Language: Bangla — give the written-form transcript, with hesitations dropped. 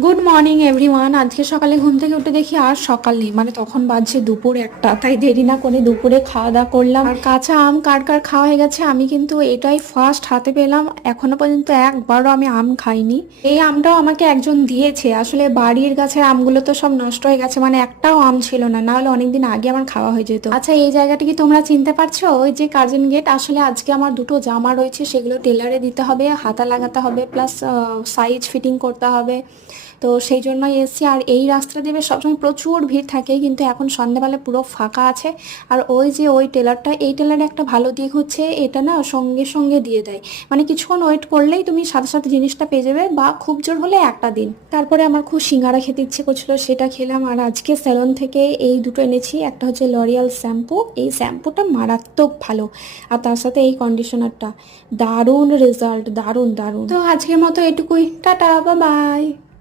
Good morning everyone. আজকে সকালে ঘুম থেকে উঠে দেখি আর সকাল নেই, মানে তখন বাজছে দুপুর একটা। তাই দেরি না করে দুপুরে খাওয়া দাওয়া করলাম। আর কাঁচা আম কার কার খাওয়া হয়ে গেছে, আমি কিন্তু এটাই ফার্স্ট হাতে পেলাম। এখনো পর্যন্ত একবারও আমি আম খাইনি। এই আমটাও আমাকে একজন দিয়েছে। আসলে বাড়ির গাছের আমগুলো তো সব নষ্ট হয়ে গেছে, মানে একটাও আম ছিল না, না হলে অনেকদিন আগে আমার খাওয়া হয়ে যেত। আচ্ছা, এই জায়গাটা কি তোমরা চিনতে পারছো? ওই যে কার্জন গেট। আসলে আজকে আমার দুটো জামা রয়েছে, সেগুলো টেলারে দিতে হবে, হাতা লাগাতে হবে, প্লাস সাইজ ফিটিং করতে হবে। তো সেই জন্যই এসছি। আর এই রাস্তা দিয়ে বেশ সবসময় প্রচুর ভিড় থাকে, কিন্তু এখন সন্ধ্যাবেলা পুরো ফাঁকা আছে। আর ওই যে ওই টেলারটা, এই টেলারে একটা ভালো দিক হচ্ছে এটা না সঙ্গে সঙ্গে দিয়ে দেয়, মানে কিছুক্ষণ ওয়েট করলেই তুমি সাথে সাথে জিনিসটা পেয়ে যাবে, বা খুব জোর হলে একটা দিন। তারপরে আমার খুব সিঙ্গারা খেতে ইচ্ছে করছিল, সেটা খেলাম। আর আজকে স্যালন থেকে এই দুটো এনেছি, একটা হচ্ছে লরিয়াল শ্যাম্পু। এই শ্যাম্পুটা মারাত্মক ভালো, আর তার সাথে এই কন্ডিশনারটা, দারুণ রেজাল্ট, দারুণ দারুণ। তো আজকের মতো এটুকুই, টাটা, বাই বাই।